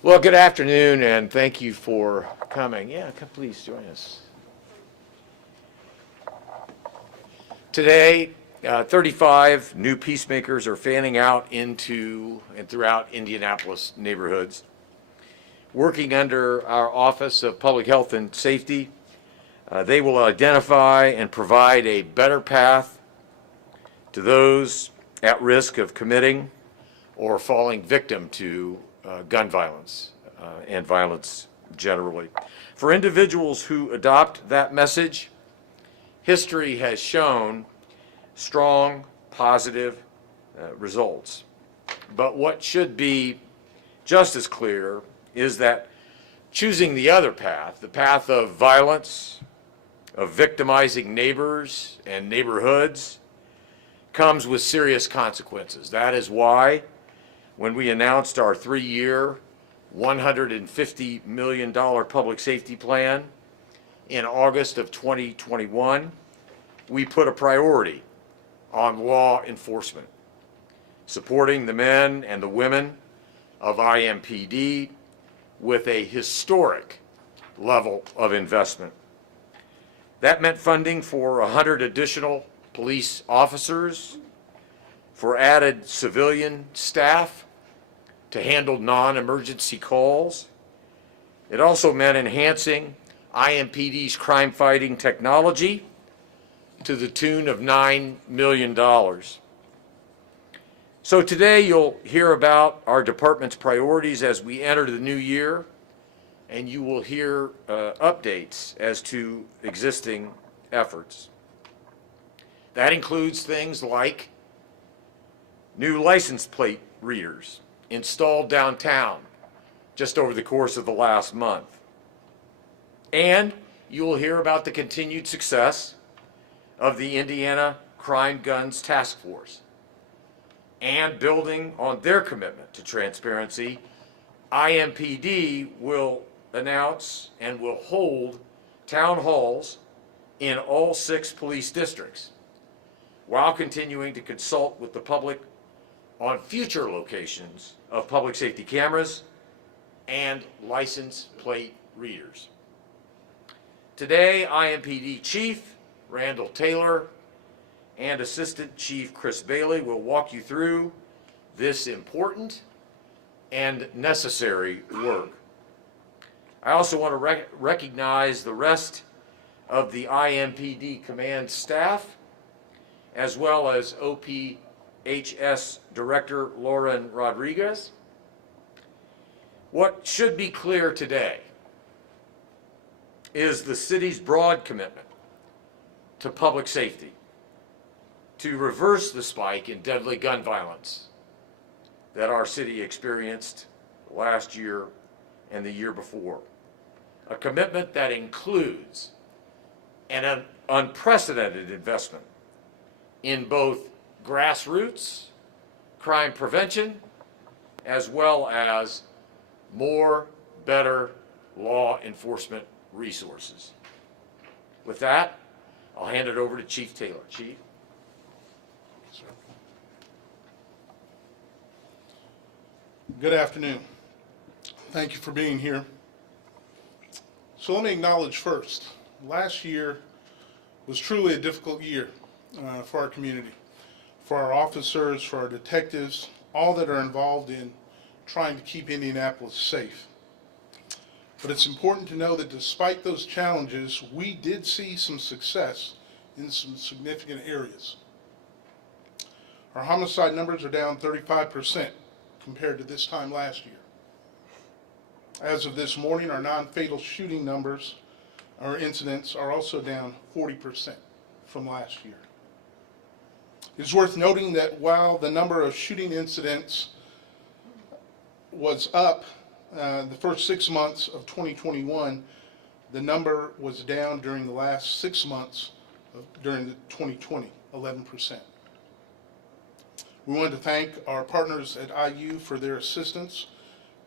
Well, good afternoon, and thank you for coming. Yeah, please join us. Today, 35 new peacemakers are fanning out into and throughout Indianapolis neighborhoods. Working under our Office of Public Health and Safety, they will identify and provide a better path to those at risk of committing or falling victim to gun violence and violence generally. For individuals who adopt that message, history has shown strong, positive results. But what should be just as clear is that choosing the other path, the path of violence, of victimizing neighbors and neighborhoods, comes with serious consequences. That is why when we announced our 3-year, $150 million public safety plan in August of 2021, we put a priority on law enforcement, supporting the men and the women of IMPD with a historic level of investment. That meant funding for 100 additional police officers, for added civilian staff to handle non-emergency calls. It also meant enhancing IMPD's crime-fighting technology to the tune of $9 million. So today you'll hear about our department's priorities as we enter the new year, and you will hear updates as to existing efforts. That includes things like new license plate readers installed downtown just over the course of the last month. And you will hear about the continued success of the Indiana Crime Guns Task Force. And building on their commitment to transparency, IMPD will announce and will hold town halls in all 6 police districts, while continuing to consult with the public on future locations of public safety cameras and license plate readers. Today, IMPD Chief Randall Taylor and Assistant Chief Chris Bailey will walk you through this important and necessary work. I also want to recognize the rest of the IMPD command staff, as well as OPHS Director Lauren Rodriguez. What should be clear today is the city's broad commitment to public safety, to reverse the spike in deadly gun violence that our city experienced last year and the year before. A commitment that includes an unprecedented investment in both grassroots crime prevention as well as more, better law enforcement resources. With that, I'll hand it over to Chief Taylor. Chief. Good afternoon. Thank you for being here. So let me acknowledge first, last year was truly a difficult year for our community, for our officers, for our detectives, all that are involved in trying to keep Indianapolis safe. But it's important to know that despite those challenges, we did see some success in some significant areas. Our homicide numbers are down 35% compared to this time last year. As of this morning, our non-fatal shooting numbers, our incidents, are also down 40% from last year. It's worth noting that while the number of shooting incidents was up the first 6 months of 2021, the number was down during the last 6 months during 2020, 11%. We wanted to thank our partners at IU for their assistance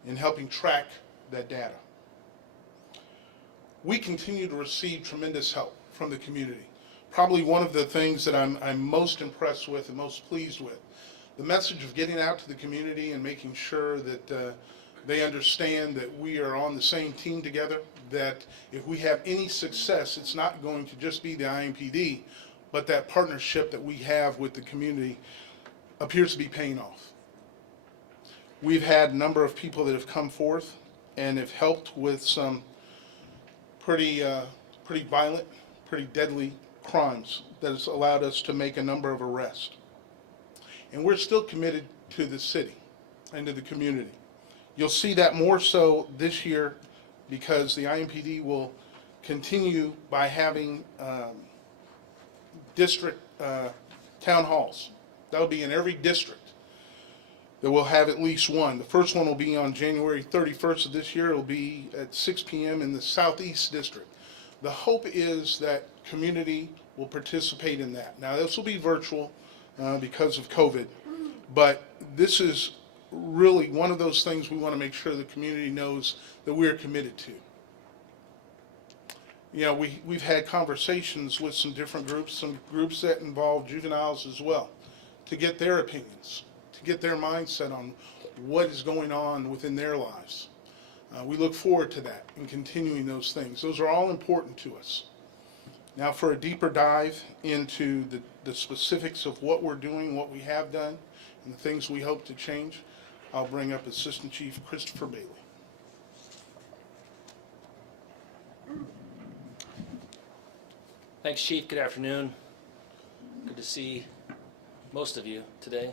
in helping track that data. We continue to receive tremendous help from the community. Probably one of the things that I'm most impressed with and most pleased with, the message of getting out to the community and making sure that They understand that we are on the same team together, that if we have any success, it's not going to just be the IMPD, but that partnership that we have with the community appears to be paying off. We've had a number of people that have come forth and have helped with some pretty violent, pretty deadly crimes that has allowed us to make a number of arrests. And we're still committed to the city and to the community. You'll see that more so this year because the IMPD will continue by having district town halls. That'll be in every district that we'll have at least one. The first one will be on January 31st of this year. It'll be at 6 p.m. in the Southeast District. The hope is that community will participate in that. Now, this will be virtual because of COVID, but this is really one of those things we want to make sure the community knows that we're committed to. You know, we've had conversations with some different groups, some groups that involve juveniles as well, to get their opinions, to get their mindset on what is going on within their lives. We look forward to that and continuing those things. Those are all important to us. Now for a deeper dive into the specifics of what we're doing, what we have done, and the things we hope to change, I'll bring up Assistant Chief Christopher Bailey. Thanks, Chief. Good afternoon. Good to see most of you today.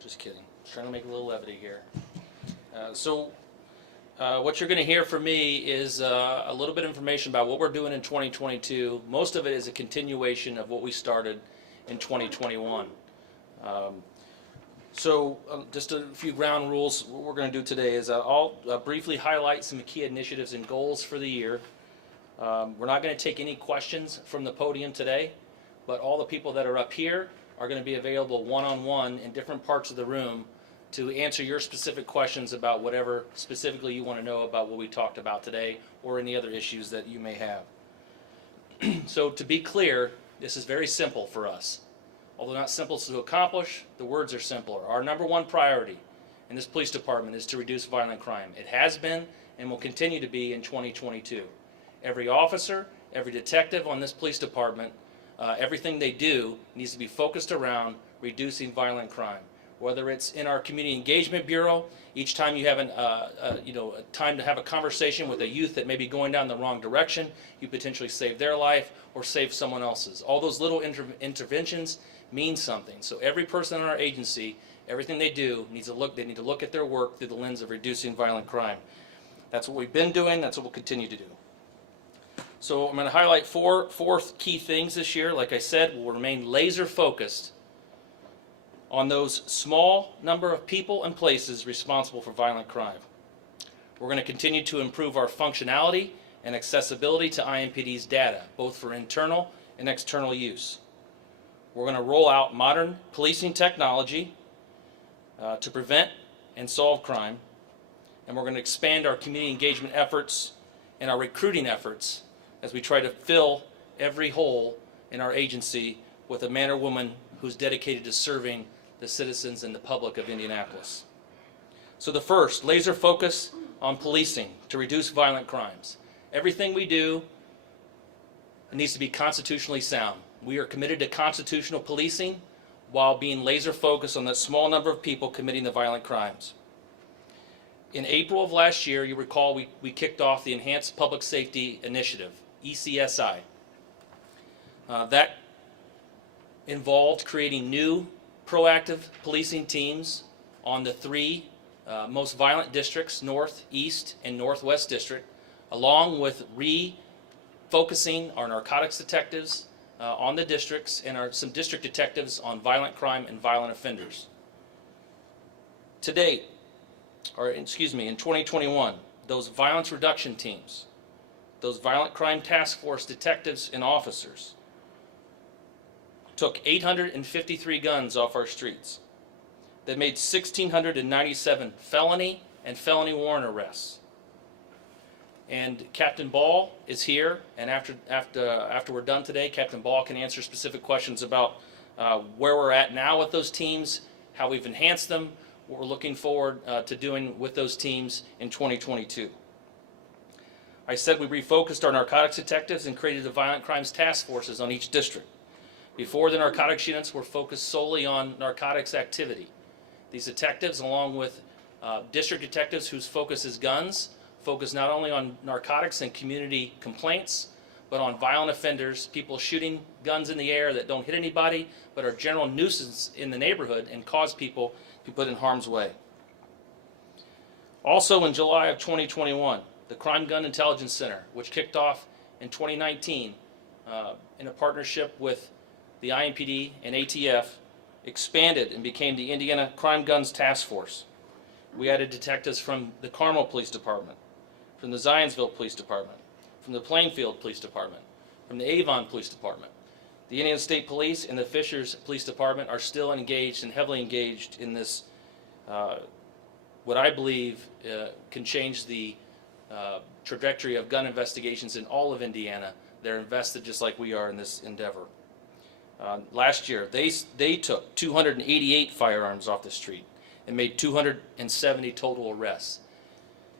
Just kidding. Just trying to make a little levity here. What you're going to hear from me is a little bit of information about what we're doing in 2022. Most of it is a continuation of what we started in 2021. Just a few ground rules. What we're going to do today is I'll briefly highlight some key initiatives and goals for the year. We're not going to take any questions from the podium today, but all the people that are up here are going to be available one-on-one in different parts of the room to answer your specific questions about whatever specifically you want to know about what we talked about today or any other issues that you may have. So to be clear, this is very simple for us. Although not simple to accomplish, the words are simpler. Our number one priority in this police department is to reduce violent crime. It has been and will continue to be in 2022. Every officer, every detective on this police department, everything they do needs to be focused around reducing violent crime. Whether it's in our Community Engagement Bureau, each time you have a time to have a conversation with a youth that may be going down the wrong direction, you potentially save their life or save someone else's. All those little interventions mean something. So every person in our agency, everything they do they need to look at their work through the lens of reducing violent crime. That's what we've been doing. That's what we'll continue to do. So I'm going to highlight four key things this year. Like I said, we'll remain laser focused on those small number of people and places responsible for violent crime. We're going to continue to improve our functionality and accessibility to IMPD's data, both for internal and external use. We're going to roll out modern policing technology to prevent and solve crime, and we're going to expand our community engagement efforts and our recruiting efforts as we try to fill every hole in our agency with a man or woman who's dedicated to serving the citizens and the public of Indianapolis. So the first, laser focus on policing to reduce violent crimes. Everything we do needs to be constitutionally sound. We are committed to constitutional policing while being laser focused on the small number of people committing the violent crimes. In April of last year, you recall we kicked off the Enhanced Public Safety Initiative, ECSI. That involved creating new proactive policing teams on the three most violent districts, North, East, and Northwest District, along with refocusing our narcotics detectives on the districts and some district detectives on violent crime and violent offenders. To date, in 2021, those violence reduction teams, those violent crime task force detectives and officers took 853 guns off our streets. They made 1,697 felony and felony warrant arrests. And Captain Ball is here, and after we're done today, Captain Ball can answer specific questions about where we're at now with those teams, how we've enhanced them, what we're looking forward to doing with those teams in 2022. I said we refocused our narcotics detectives and created the violent crimes task forces on each district. Before, the narcotics units were focused solely on narcotics activity. These detectives, along with district detectives whose focus is guns, focus not only on narcotics and community complaints, but on violent offenders, people shooting guns in the air that don't hit anybody, but are general nuisance in the neighborhood and cause people to be put in harm's way. Also in July of 2021, the Crime Gun Intelligence Center, which kicked off in 2019 in a partnership with the IMPD and ATF, expanded and became the Indiana Crime Guns Task Force. We added detectives from the Carmel Police Department, from the Zionsville Police Department, from the Plainfield Police Department, from the Avon Police Department. The Indiana State Police and the Fishers Police Department are still engaged and heavily engaged in this, what I believe can change the trajectory of gun investigations in all of Indiana. They're invested just like we are in this endeavor. Last year, they took 288 firearms off the street and made 270 total arrests.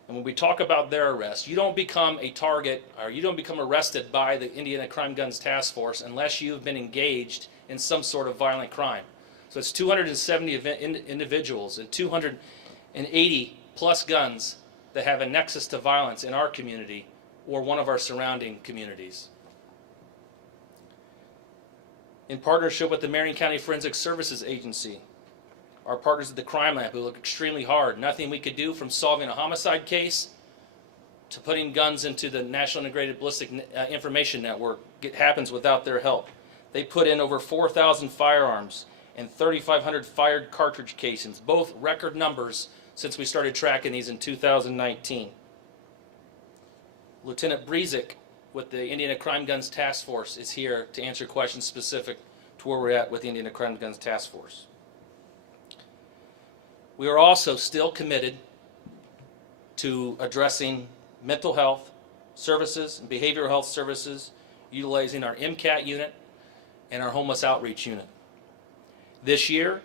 And when we talk about their arrests, you don't become a target or you don't become arrested by the Indiana Crime Guns Task Force unless you've been engaged in some sort of violent crime. So it's 270 individuals and 280 plus guns that have a nexus to violence in our community or one of our surrounding communities. In partnership with the Marion County Forensic Services Agency, our partners at the Crime Lab, who look extremely hard. Nothing we could do from solving a homicide case to putting guns into the National Integrated Ballistic Information Network happens without their help. They put in over 4,000 firearms and 3,500 fired cartridge casings, both record numbers since we started tracking these in 2019. Lieutenant Brezik with the Indiana Crime Guns Task Force is here to answer questions specific to where we're at with the Indiana Crime Guns Task Force. We are also still committed to addressing mental health services and behavioral health services, utilizing our MCAT unit and our homeless outreach unit. This year,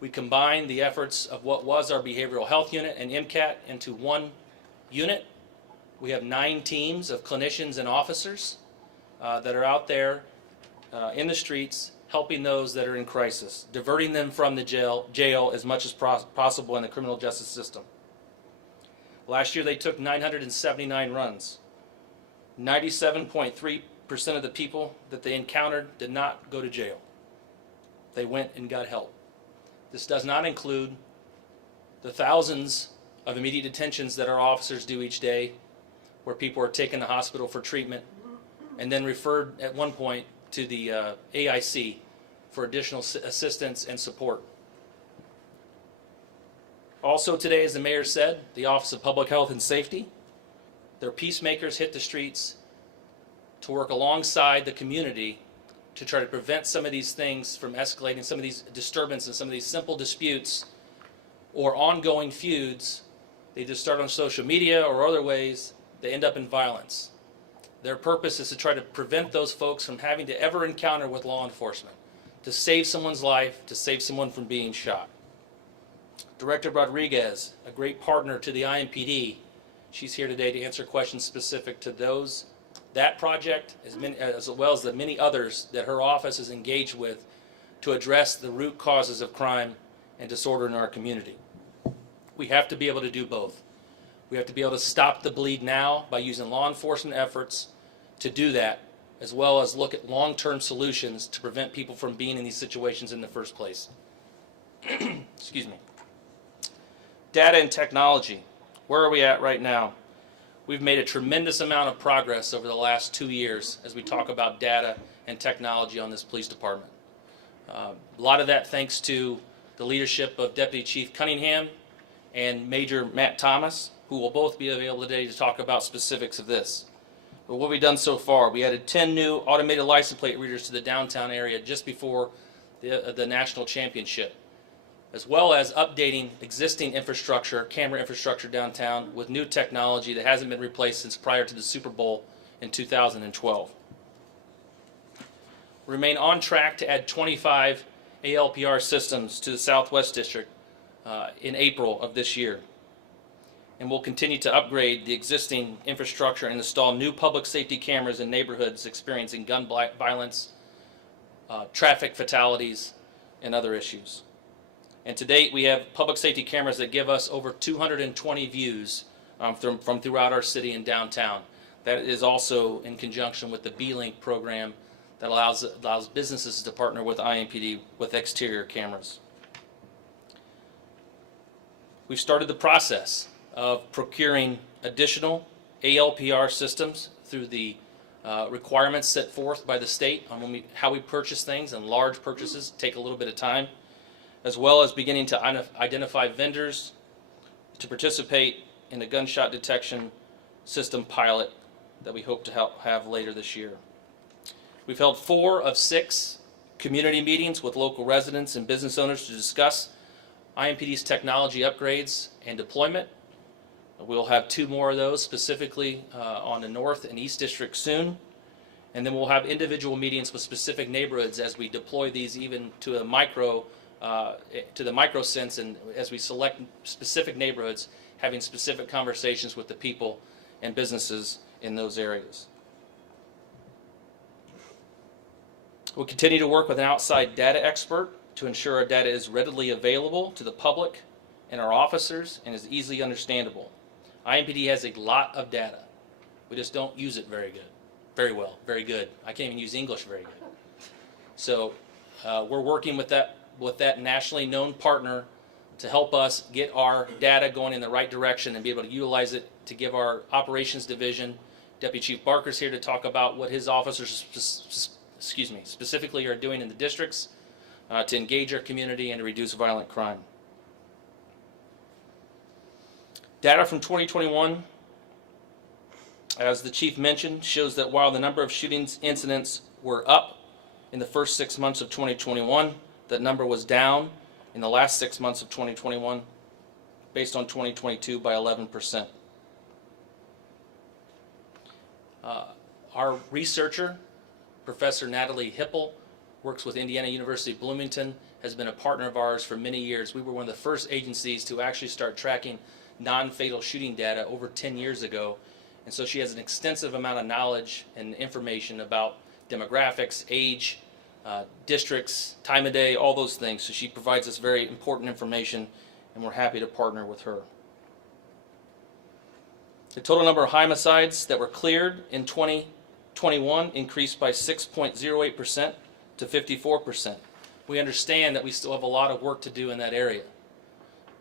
we combined the efforts of what was our behavioral health unit and MCAT into one unit. We have 9 teams of clinicians and officers that are out there in the streets helping those that are in crisis, diverting them from the jail as much as possible in the criminal justice system. Last year they took 979 runs. 97.3% of the people that they encountered did not go to jail. They went and got help. This does not include the thousands of immediate detentions that our officers do each day, where people are taken to hospital for treatment and then referred at one point to the AIC for additional assistance and support. Also today, as the mayor said, the Office of Public Health and Safety, their peacemakers hit the streets to work alongside the community to try to prevent some of these things from escalating, some of these disturbances, some of these simple disputes or ongoing feuds. They just start on social media or other ways, they end up in violence. Their purpose is to try to prevent those folks from having to ever encounter with law enforcement, to save someone's life, to save someone from being shot. Director Rodriguez, a great partner to the IMPD, she's here today to answer questions specific to that project, as well as the many others that her office is engaged with to address the root causes of crime and disorder in our community. We have to be able to do both. We have to be able to stop the bleed now by using law enforcement efforts to do that, as well as look at long-term solutions to prevent people from being in these situations in the first place. Excuse me. Data and technology. Where are we at right now? We've made a tremendous amount of progress over the last 2 years as we talk about data and technology on this police department. A lot of that thanks to the leadership of Deputy Chief Cunningham and Major Matt Thomas, who will both be available today to talk about specifics of this. But what we've done so far, we added 10 new automated license plate readers to the downtown area just before the national championship, as well as updating existing infrastructure, camera infrastructure downtown with new technology that hasn't been replaced since prior to the Super Bowl in 2012. We remain on track to add 25 ALPR systems to the Southwest District, in April of this year. And we'll continue to upgrade the existing infrastructure and install new public safety cameras in neighborhoods experiencing gun violence, traffic fatalities, and other issues. And to date, we have public safety cameras that give us over 220 views from throughout our city and downtown. That is also in conjunction with the B-Link program that allows businesses to partner with IMPD with exterior cameras. We've started the process of procuring additional ALPR systems through the requirements set forth by the state on how we purchase things, and large purchases take a little bit of time, as well as beginning to identify vendors to participate in a gunshot detection system pilot that we hope to have later this year. We've held 4 of 6 community meetings with local residents and business owners to discuss IMPD's technology upgrades and deployment. We'll have 2 more of those, specifically on the North and East District soon. And then we'll have individual meetings with specific neighborhoods as we deploy these even to the micro sense, and as we select specific neighborhoods, having specific conversations with the people and businesses in those areas. We'll continue to work with an outside data expert to ensure our data is readily available to the public and our officers and is easily understandable. IMPD has a lot of data. We just don't use it very good. I can't even use English very good. So we're working with that nationally known partner to help us get our data going in the right direction and be able to utilize it to give our operations division. Deputy Chief Barker's here to talk about what his officers specifically are doing in the districts to engage our community and to reduce violent crime. Data from 2021, as the Chief mentioned, shows that while the number of shootings incidents were up in the first 6 months of 2021, that number was down in the last 6 months of 2021, based on 2022 by 11%. Our researcher, Professor Natalie Hipple, works with Indiana University Bloomington, has been a partner of ours for many years. We were one of the first agencies to actually start tracking non-fatal shooting data over 10 years ago. And so she has an extensive amount of knowledge and information about demographics, age, districts, time of day, all those things. So she provides us very important information, and we're happy to partner with her. The total number of homicides that were cleared in 2021 increased by 6.08% to 54%. We understand that we still have a lot of work to do in that area.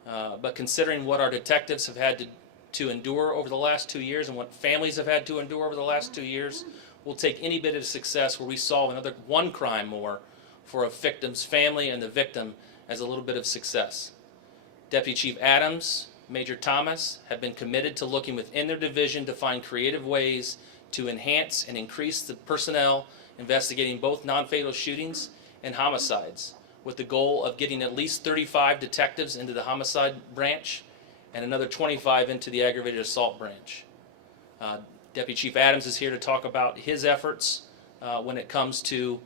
But considering what our detectives have had to endure over the last 2 years and what families have had to endure over the last 2 years, we'll take any bit of success where we solve another 1 crime more for a victim's family and the victim as a little bit of success. Deputy Chief Adams, Major Thomas have been committed to looking within their division to find creative ways to enhance and increase the personnel investigating both non-fatal shootings and homicides, with the goal of getting at least 35 detectives into the homicide branch and another 25 into the aggravated assault branch. Deputy Chief Adams is here to talk about his efforts when it comes to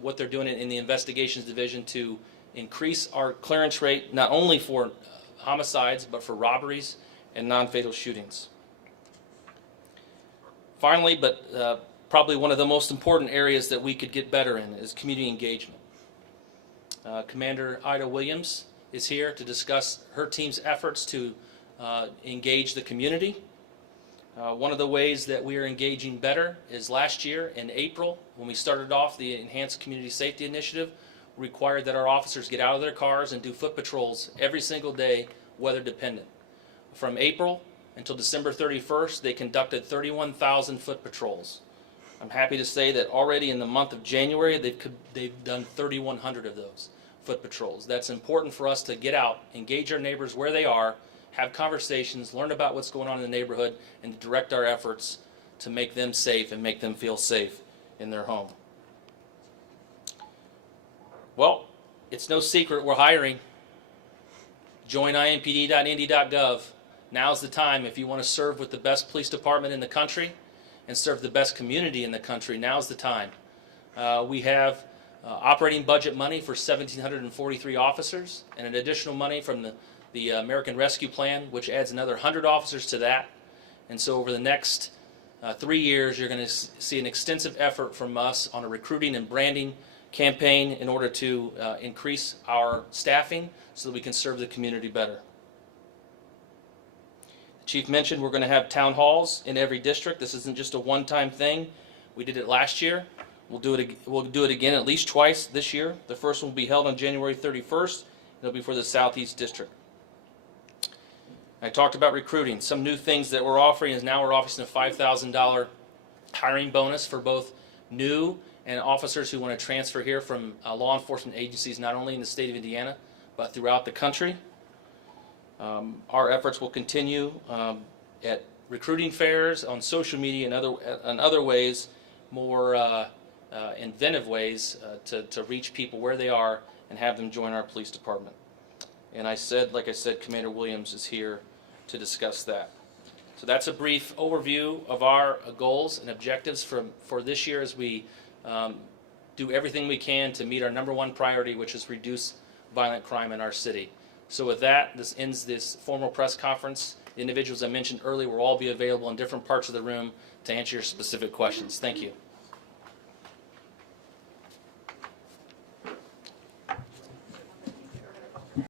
what they're doing in the investigations division to increase our clearance rate, not only for homicides, but for robberies and non-fatal shootings. Finally, but probably one of the most important areas that we could get better in is community engagement. Commander Ida Williams is here to discuss her team's efforts to engage the community. One of the ways that we are engaging better is last year in April, when we started off the Enhanced Community Safety Initiative, required that our officers get out of their cars and do foot patrols every single day, weather dependent. From April until December 31st, they conducted 31,000 foot patrols. I'm happy to say that already in the month of January, they've done 3,100 of those foot patrols. That's important for us to get out, engage our neighbors where they are, have conversations, learn about what's going on in the neighborhood, and direct our efforts to make them safe and make them feel safe in their home. Well, it's no secret we're hiring. Join impd.indy.gov. Now's the time if you want to serve with the best police department in the country and serve the best community in the country. Now's the time. We have operating budget money for 1,743 officers, and an additional money from the American Rescue Plan, which adds another 100 officers to that. And so over the next 3 years, you're going to see an extensive effort from us on a recruiting and branding campaign in order to increase our staffing so that we can serve the community better. The Chief mentioned we're going to have town halls in every district. This isn't just a one-time thing. We did it last year. We'll do it again at least twice this year. The first one will be held on January 31st. It'll be for the Southeast District. I talked about recruiting. Some new things that we're offering is now we're offering a $5,000 hiring bonus for both new and officers who want to transfer here from law enforcement agencies, not only in the state of Indiana, but throughout the country. Our efforts will continue at recruiting fairs, on social media, and other ways, more inventive ways to reach people where they are and have them join our police department. And like I said, Commander Williams is here to discuss that. So that's a brief overview of our goals and objectives for this year as we do everything we can to meet our #1 priority, which is reduce violent crime in our city. So with that, this ends this formal press conference. The individuals I mentioned earlier will all be available in different parts of the room to answer your specific questions. Thank you.